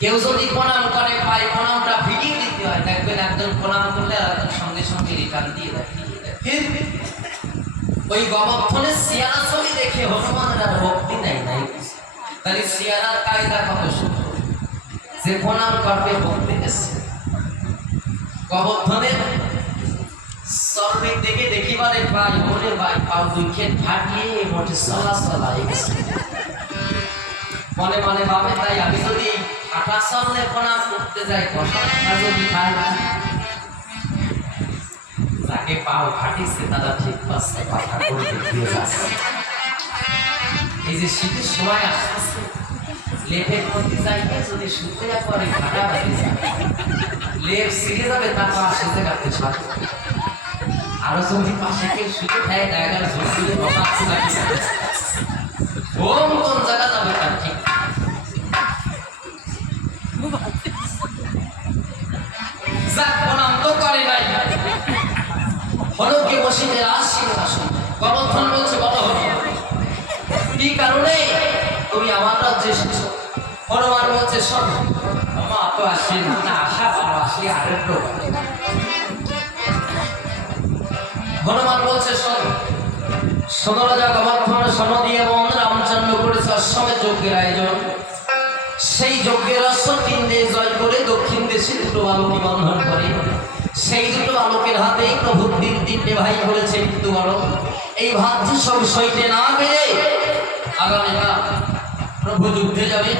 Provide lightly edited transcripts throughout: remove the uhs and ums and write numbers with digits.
কেউ যদি প্রণাম করে পায় প্রণামটা ভিডিও দিতে হয়, দেখবেন একজন প্রণাম করলে আর একজন সঙ্গে সঙ্গে রিটার্ন দিয়ে দেয়। ওই গোবর্ধনের শিয়ারা ছবি দেখে হনুমানের আর ভক্তি নাই নাই। তাহলে শিয়ারার কায়দা কত সুন্দর, যে প্রণাম করবে ভক্তি এসছে। গোবর্ধনের চরণের দিকে দেখিবারে পাই মনে ভাই পাও দুইকে ফাটিয়ে মোটে চলাচলা গেছে। মনে মনে ভাবে তাই আমি যদি ফাটা চললে প্রণাম করতে যাই, কষা যদি খাই তাকে পাও ফাটিছে তারা ঠিক পাচ্ছে কথা করে দিয়ে যাচ্ছে। এই যে শীতের সময় আসতেছে, লেপের মধ্যে যাইতে যদি শুতে পরে ফাটা বাজে যায়, লেপ ছিঁড়ে যাবে, তারপর আসতে কাটতে ছাড়। আরো যদি পাশে কেউ শুতে থাকে জায়গায় ঝোল দিলে বসাচ্ছে নাকি কোন জায়গা যাবে তার ঠিক। যাক প্রণাম তো করে নাই, হলকে বসিতে আসছিল আসুন। গোবর্ধন বলছে বলো কি কারণে তুমি আমার রাজ্যে এসেছো? হনুমান বলছে শোন মা তো আসে না, আশা ভালো আসলে আরেকটু। হনুমান বলছে শোন শোনো রাজা গোবর্ধন, শোনো দিয়ে মন রামচন্দ্র করেছে অশ্বমেধ যজ্ঞের আয়োজন। সেই যজ্ঞের অশ্ব 3 দেশ জয় করে দক্ষিণ দেশে 2 আলোকে বন্ধন করে। সেই 2 আলোকের হাতেই প্রভু 3টে ভাই করেছে মৃত্যুবরণ। এই ভাবছি সব সইতে না পেরে আগামীকাল প্রভু যুদ্ধে যাবে।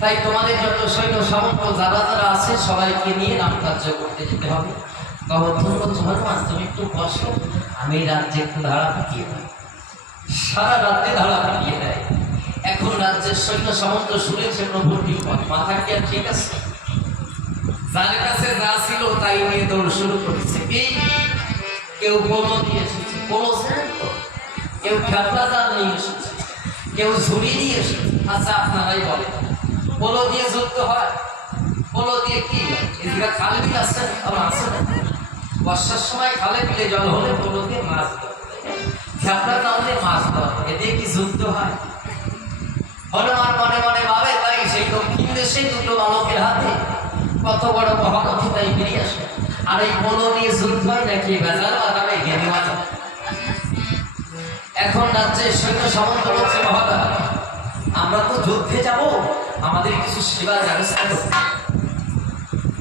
তাই তোমাদের যত সৈন্য সামন্ত যারা যারা আছে সবাইকে নিয়ে রামকার্য করতে যেতে হবে। গোবর্ধন বলছে হনুমান তুমি একটু বসো, আমি রাজ্যে একটু ধারা পিটিয়ে দেয়। সারা রাত্রে ধারা পিটিয়ে দেয়। এখন রাজ্যের সৈন্য সামন্ত শুনেছে প্রভুর বিপদ, মাথা কি আর ঠিক আছে? যার কাছে যা ছিল তাই নিয়ে দৌড় শুরু করেছে। এই কেউ পোলো নিয়ে এসেছে, পোলো কেউ খেপলা জাল নিয়ে এসেছে, কেউ ঝুড়ি নিয়ে এসেছে। আচ্ছা আপনারাই বলেন পোলো দিয়ে যুদ্ধ হয়? পোলো দিয়ে কি এদিকে খালে বিল আসছে আছে না? বর্ষার সময় খালে বিলে জল হলে পোলো দিয়ে মাছ ধরে, খেপলা জাল দিয়ে মাছ ধরে, এদিকে কি যুদ্ধ হয়? হনুমান মনে মনে ভাবে তাই সেই দক্ষিণ দেশে 2 বালকের হাতে কত বড় মহারথী তাই বেরিয়ে আসে। আর এই পোলো নিয়ে যুদ্ধ হয় নাকি বেজাল বাজাবে গেঁদে বাজা। এখন রাজ্যের সৈন্য সামন্ত বলছে মহারাজ আমরা তো যুদ্ধে যাব, আমাদের কিছু সেবার ব্যবস্থা করতে।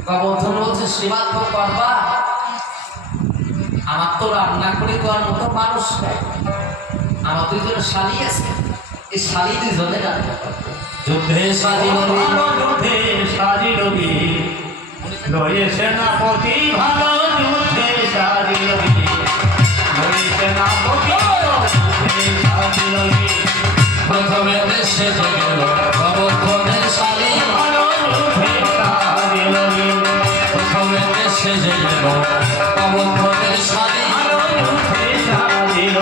গোবর্ধন বলছে সেবা তো করবা, আমার তো রান্না করে দেওয়ার মতো মানুষ নাই, আমার 2 শালী আছে, এই শালী 2 রান্না করবে। যুদ্ধে সাজিল যুদ্ধে সাজিল লয়ে সেনাপতি ভালো, যুদ্ধে সাজিল লয়ে সেনাপতি যুদ্ধে সাজিল। প্রথমে দেশে গেল গোবর্ধনের শালী ভালো, যুদ্ধে সাজিল প্রথমে দেশে গেল গোবর্ধনের শালী ভালো, যুদ্ধে সাজিল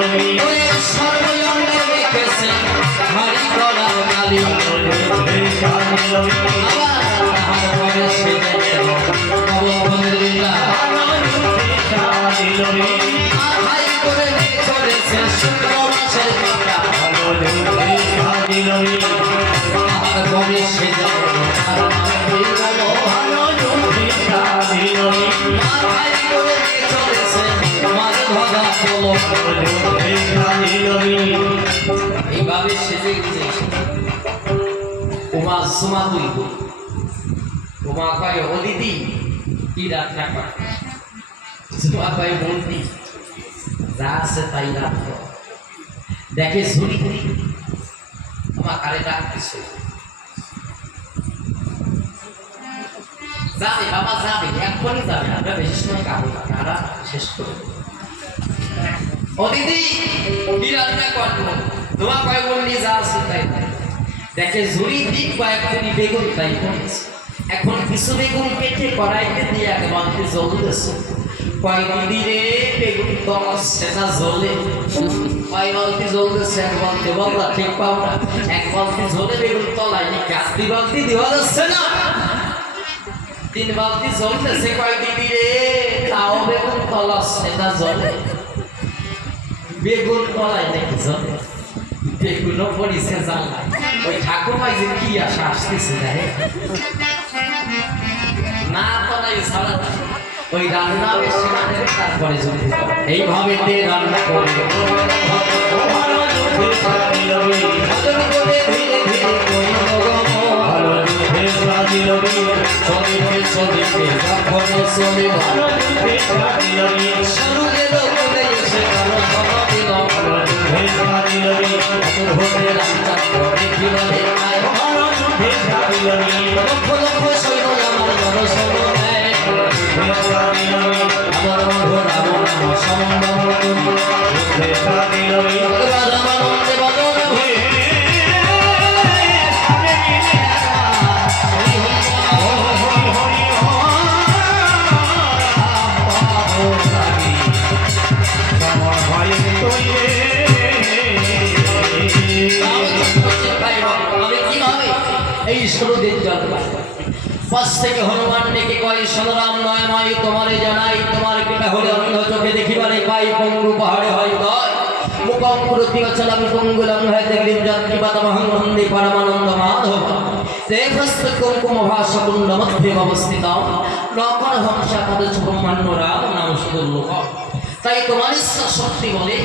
সর্বজনে দেখেছে মারি গলার কালী। যুদ্ধে সাজিল আবার পরে সে গেল গোবর্ধনের লীলা। যুদ্ধে সাজিল মাথায় করে নিয়ে চলেছে শুক্র মাসের কথা। ভালো, যুদ্ধে সাজিল আর পরে সে গেল তার নাম হয়ে গেল। ভালো, যুদ্ধে সাজিল মাথায় করে নিয়ে চলেছে মার ভগা পোলো। যুদ্ধে সাজিল এইভাবে সেজে গেছে উমা সুমা তুই উমা কয় ও দিদি কি রান্না করে? সুমা কয় বলতি যা আছে তাই রাখো। দেখে ঝুড়ি আমার কারে ডাকতেছে, যাবে বাবা যাবে, এখনই যাবে, আমরা বেশি সময় কাবু থাকে আমরা শেষ করে দেবো। ও দিদি কি রান্না করবো? তোমার কয় বললি যা আছে তাই। দেখে ঝুড়ি দিক কয়েকজনই বেগুন তাই করেছে। এখন কিছু বেগুন কেটে কড়াইতে দিয়ে এক বালতি জল দিয়েছে। কয় দিদি রে বেগুন তো আমার সেটা জ্বলে, কয় বালতি জল দিয়েছে? এক বালতি। বললা ঠিক পাও না, এক বালতি জ্বলে বেগুন তলায় কাজ 2 বালতি দেওয়া যাচ্ছে না, 3 বালতি জ্বলতেছে। কয় দিদি রে খাও বেগুন তলা সেটা জ্বলে, বেগুন তলায় নাকি জ্বলে, বেগুনও পড়েছে জানলায়। ওই ঠাকুরমাই যে কি আশা আসতেছে না তো নাই সারা ওই রান্না বেশি মানে তারপরে যদি এইভাবে রান্না করে ভজন করে ধীরে ধীরে করি চলিতে চলিতে যখন চলে সরুজে লোকলে এসে কারো সমাধি হতে রান্না করে কি বলে লক্ষ লক্ষ সৈন্য আমার জনসন আমার বন্ধু রাম নাম সম্ভব রামানন্দে বদন হয়ে এই সরুদের জল পাশ থেকে হনুমান ডেকে কয় সদরাম নয় নয় তোমারে জানাই তোমার কেটা হলে অন্ধ চোখে দেখিবারে পাই পঙ্গু পাহাড়ে হয় দয় মুখঙ্কুরতি চলামি পঙ্গুলম হয় দেখলিম যাত্রী পাতামহং বন্দে পরমানন্দ মাধব দেবস্ত কুমকুম ভাষকুণ্ড মধ্যে অবস্থিত নকর হংসা পদচ ব্রহ্মাণ্ড রাম নাম সুদুর্লভ তাই তোমার ইচ্ছা শক্তি বলে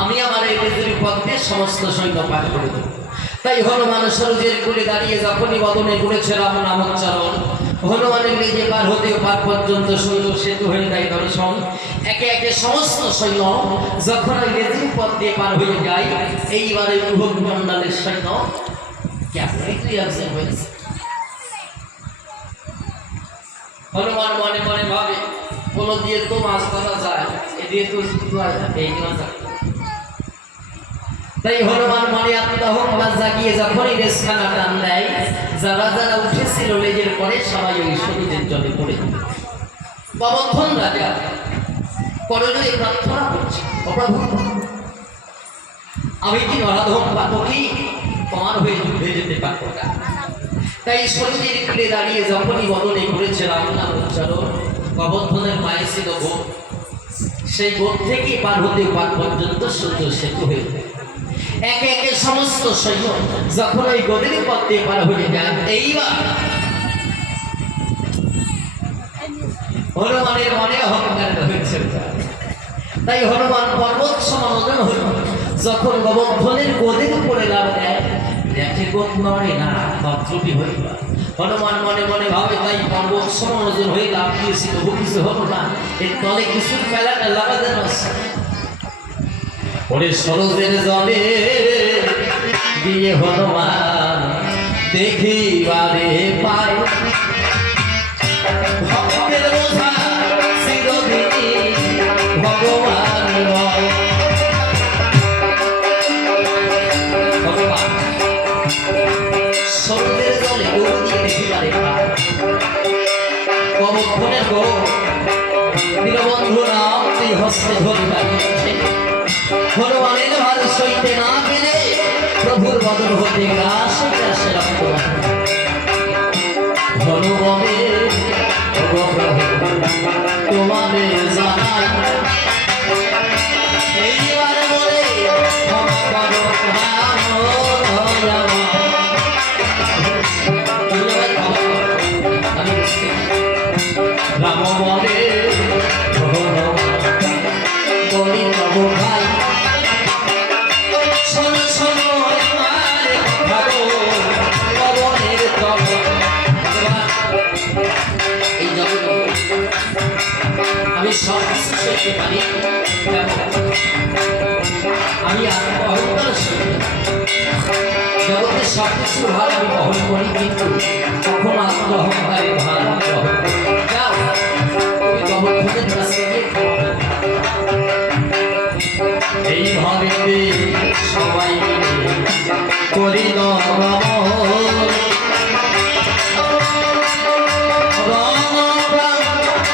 আমি আমার এই পৃথিবীর পথে সমস্ত সৈন্য পাঠ করে দেব তাই হনুমান সরোজের কুলে দাঁড়িয়ে যখনই বদনে করেছে রাম নাম উচ্চারণ হনুমানের নিজে পার হতে পার পর্যন্ত সুন্দর সেতু হয়ে যায় দর্শন একে একে সমস্ত সৈন্য যখন ওই রেজিম পথ দিয়ে পার হয়ে যায় এইবারে বিভোগ মণ্ডলের সৈন্য হয়েছে হনুমান মনে মনে ভাবে কোনো দিয়ে তো মাছ ধরা যায় এ দিয়ে তো এই মাছ তাই হনুমান মনে আত্মহংকার জাগিয়ে যখনই রেসখানা টান দেয় যারা যারা উঠেছিল লেজের পরে সবাই ওই সরুজের জলে পড়ে গোবর্ধন রাজা করজোড়ে প্রার্থনা করছে অপ্রভু আমি কি নরাধম পাতকি তোমার হয়ে যুদ্ধে যেতে পারবো না তাই সরুজের কুলে দাঁড়িয়ে যখনই বদনে করেছে রাম নাম উচ্চারণ গোবর্ধনের মায়ে ছিল গোপ সেই গোপ থেকে পার হতে পার পর্যন্ত সুন্দর সেতু হয়ে যায় একে একে সমস্ত সৈন্য যখন ওই গদির পথ দিয়ে পার হয়ে যায় এইবার হনুমানের মনে অহংকার হয়েছে তাই হনুমান পর্বত সমালোচন হল যখন গোবর্ধনের গদির উপরে লাভ দেয় দেখে গোপ নড়ে না ভদ্রটি হইল হনুমান মনে মনে ভাবে তাই পর্বত সমালোচন হয়ে লাভ দিয়েছি তবু কিছু হলো না এর তলে কিছু মেলাটা লাগাতে নষ্ট ওরে সরোজের জলে দিয়ে হনুমান দেখিবারে পায় ভক্তের বোঝা চিরদিনই ভগবান ভগবান সরোজের জলে গরু দিয়ে দেখিবারে পায় গোবর্ধনের গরু দীনবন্ধু রাম তুই হস্তে ধরিবারে হনুমানের ভার সইতে না পেরে প্রভুর বদন হতে গ্রাসে গ্রাসে রক্ত হনুমানে তোমাদের জানাই এইবার বলে রাম বলে বলি প্রভু ভাই আমি সব কিছু সইতে পারি আমি অহংকার জগতে সব কিছু ভালো আমি বহন করি কিন্তু কখনো আত্ম অহংকারে ভালো যাও তুমি গোবর্ধনের কাছে এইভাবে সবাই মিলে করিল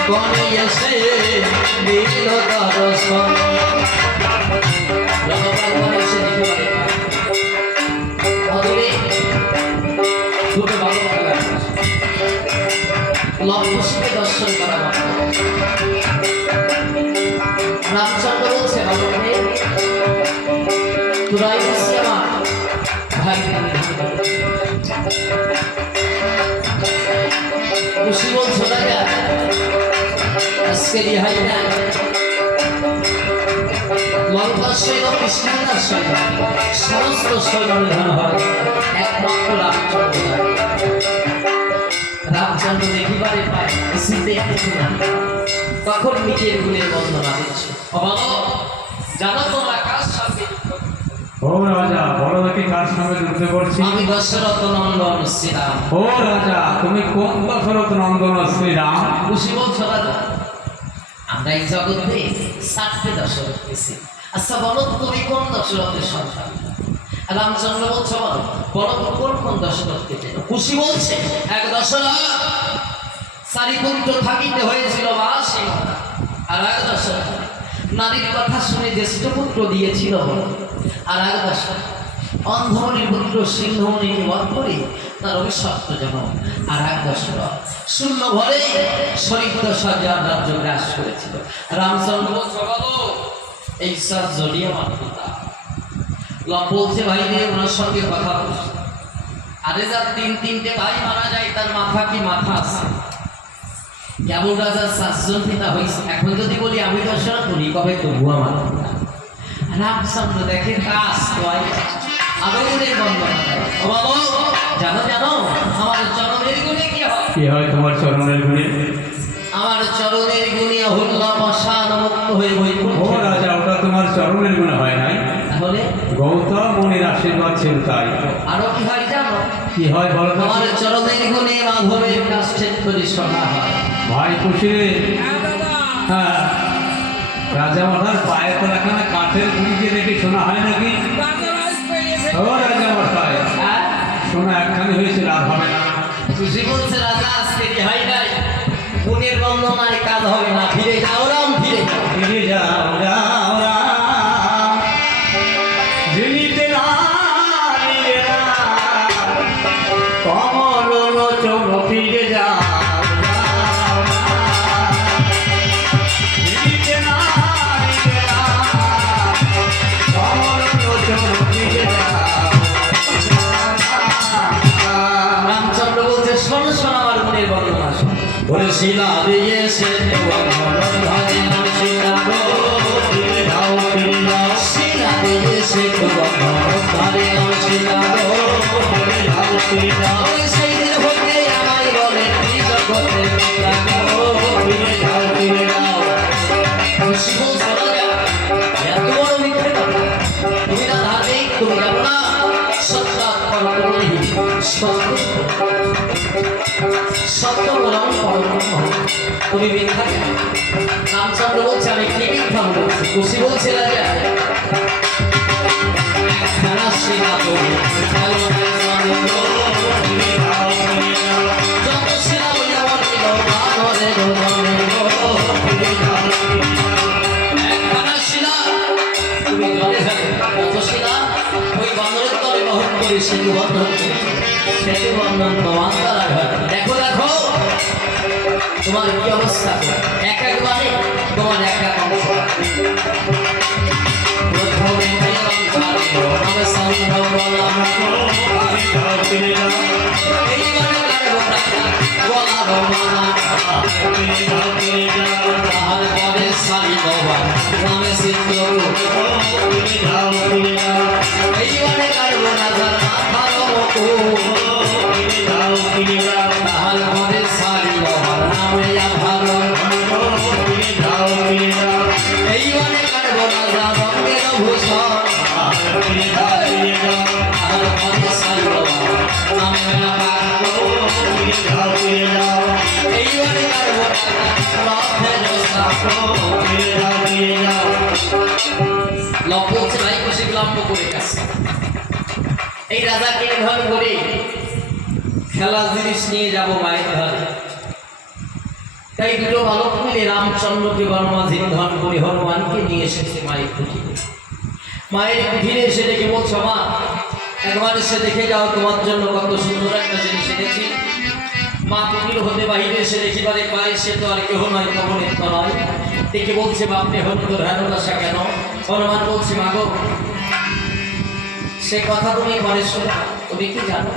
গণে এসে দিল দর্শন গণে এসে দিতে পারে অদূরে দুটো ভালো লক্ষ্মীকে দর্শন করা রামচন্দ্র বলছে তোরাই আমার ভাই খুশি বলছো রাজা আজকে রিহাই না লঙ্কার সৈন্য কৃষ্ণার সৈন্য সমস্ত সৈন্য নিধন হয় একমাত্র রামচন্দ্র দেখিবারে পায় কিছুতে কিছু না তখন নিজের গুণের বন্দনা দিচ্ছে জানো তোমরা কার সাথে ও রাজা বলো দেখি কার সঙ্গে যুদ্ধে করছি আমি দশরথ নন্দন শ্রীরাম ও রাজা তুমি কোন দশরথ নন্দন শ্রীরাম খুশি বলছো রাজা আমরা এই জগতে 60টি দশরথ পেয়েছি আচ্ছা বলো তুমি কোন দশরথের সন্তান রামচন্দ্র বলছো বলো তো কোন কোন দশরথ পেতে খুশি বলছে এক দশরথ চারিপুত্র থাকিতে হয়েছিল বাসী আর এক দশরথ নারীর কথা শুনে জ্যেষ্ঠ পুত্র দিয়েছিল আর এক দশরথ অন্ধমণির পুত্র সিংহমণিকে বধ করে তার অভিশপ্ত জনক আর এক দশরথ শূন্য ঘরে শরীর সজ্জার রাজ্য গ্রাস করেছিল রামচন্দ্র বলো এই সব জড়িয়ে আমার পিতা বলছে ভাই দিয়ে ওনার সঙ্গে কথা বলছে আরে যার তিনটে ভাই মারা যায় তার মাথা কি মাথা আছে কেমন রাজার 7 জন পিতা হয়েছে এখন যদি বলি আমি দশরথ উনি কবে তবু আমার পিতা রামচন্দ্র দেখে কাজ আবেদনের বন্দনা বলো জানো জানো আমার চরণের গুণে কি হয় কি হয় তোমার চরণের গুণে আমার চরণের গুণে অহল্লা মশান মুক্ত হয়ে ও বৈকুণ্ঠ রাজা ওটা তোমার চরণের গুণে হয় নাই তাহলে গৌতম মুনির আশীর্বাদ ছিল তাই আরো কি হয় জানো কি হয় বলো তো? আমার চরণের গুণে মাধবের কাছে করি শোনা হয় ভাই খুশি রে হ্যাঁ রাজা মশার পায়ে তো এখানে কাঠের গুঁড়িকে দেখে শোনা হয় নাকি ও রাজা মশাই হ্যাঁ শোনা একখানি হয়েছিল আর হবে না খুশি বলছে রাজা আজকে কি হয় নাই গুণের বন্দনায় কাজ হবে না ফিরে যাও রাম ফিরে যাও ফিরে যাও যাও রাম জিনিতে না নিলে না কমল লোচন ফিরে যাও যাও রাম। জিনিতে না নিলে না কমল লোচন ফিরে যাও রামচন্দ্র বলছে শোনো শোনো আমার গুণের বন্দনা শোনো বলে শিলা দিয়ে সে ফিরে যাও ফিরে যাও শিলা দিয়ে সে ধারে শিলা ফিরে যাও ফিরে যাও সেই দিন হতে আমায় বলে তুই জগতে ফিরে যাও ফিরে যাও খুশি বলছে রাজা এত বড় মিথ্যে কথা তুমি না ধারে তুমি জানো না সত্যাৎ পরম সত্য বলম পরম তুমি মিথ্যা কেন রামচন্দ্র বলছে আমি কি মিথ্যা বলছি খুশি বলছে রাজা একখানা শিলা তুমি যত শিলা বলে আমার দিল মানরে একখানা শিলা তুমি জলে ফেলে যত শিলা ওই বানরের তলে বহন করে সেতু বন্ধন সেতু বন্ধন প্রমাণ করা হয় দেখো দেখো তোমার কি অবস্থা এক একবারে তোমার এক এক অবস্থা প্রথমে আমি সম্ভব বললাম ফিরে যাও এইবারে কাটবো বলা রমানা ফিরে যাও ফিরে যাও তাহার পরে সারি বাবা নামে সিদ্ধ ফিরে যাও ফিরে যাও এইবারে কাটবো রাজার মাথার মতো ফিরে যাও ফিরে যাও তাহার পরে সারি বাবা নামে আধার ফিরে যাও ফিরে যাও এইবারে কাটবো রাজা রঙের ভূষণ ফিরে যাও ফিরে যাও তাহার পরে সারি বাবা নামে আধার ফিরে যাও ফিরে যাও এইবারে কাটবো রথের সাথ ফিরে যাও ফিরে যাও লম্ব হচ্ছে ভাই খুশি লম্ব করে গেছে এই রাজাকে ধর করে খেলার জিনিস নিয়ে যাব মায়ের ঘরে তাই দুটো বালক মিলে রামচন্দ্রকে বনমাঝি ধন করে হনুমানকে নিয়ে এসেছে মায়ের কুঠিরে মায়ের কুঠিরে এসে দেখে বলছো মা একবার এসে দেখে যাও তোমার জন্য কত সুন্দর একটা জিনিস এনেছি মা কুটির হতে বাহিরে এসে দেখিবারে পায় সে তো আর কেহ নয় কবনিত নয় দেখে বলছে বাপরে হনু তোর হেনদাসা কেন হনুমান বলছে মাগো সে কথা তুমি ঘরে শোনো তুমি কি জানো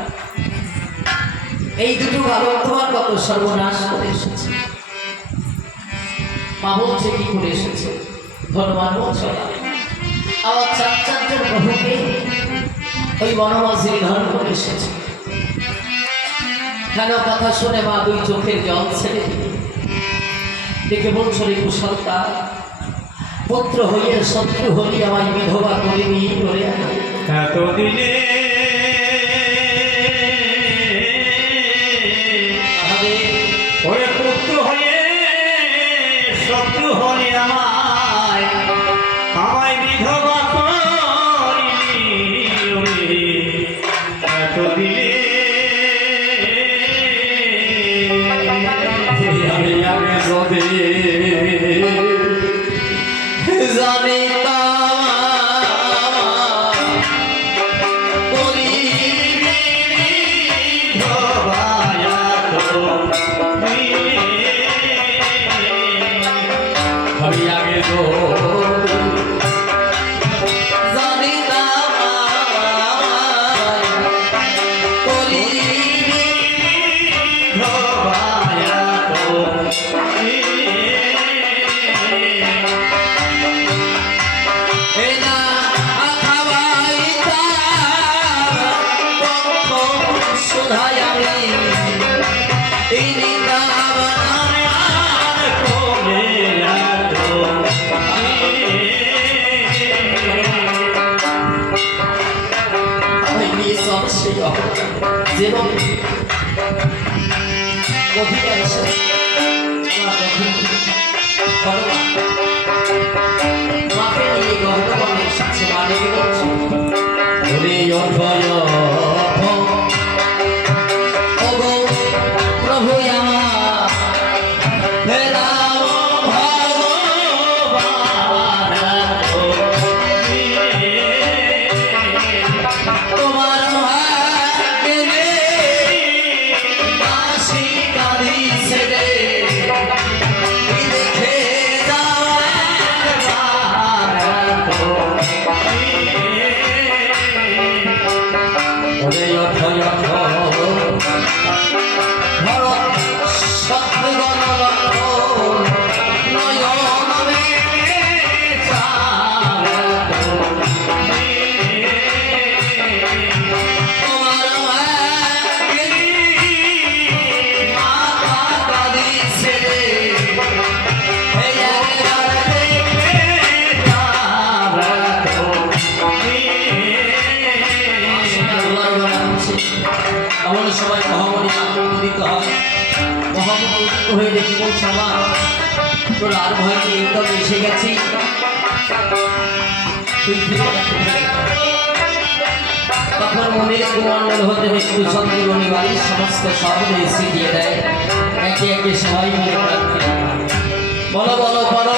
এই দুটো বালক তোমার কত সর্বনাশ করে এসেছে। মা বলছে কি করে এসেছে? হনুমান বলছে আমার চার প্রভুকে ওই বনবাসী নিধন করে এসেছে। কেন কথা শুনে মা দুই চোখের জল ছেড়ে দেখে বলছো রে কুশলতা, পুত্র হইয়ে শত্রু হলি আমায় বিধবা করে নিয়ে করে এতদিনে ওরে পুত্র হয়ে শত্রু হলে আমায় বিধবা করিলি এতদিনে আমি রবে জানি আমি আগে তো যেরকম অধিকার এসেছে মাকে নিয়ে গর্ভবনে এসেছে। মানে কি বলছে প্রভু এমন সবাই মহামণি উদিত হয়। মহামণি উদিত হয়ে দেখি বলছে আমার তোর আর ভয় নেই, এই তো এসে গেছি, তুই ফিরে তখন মনের কুমণ্ডল হতে একটু সন্দীপনী বাড়ির সমস্ত শব্দ এসে দিয়ে দেয়। একে একে সবাই মিলে বলো বলো বলো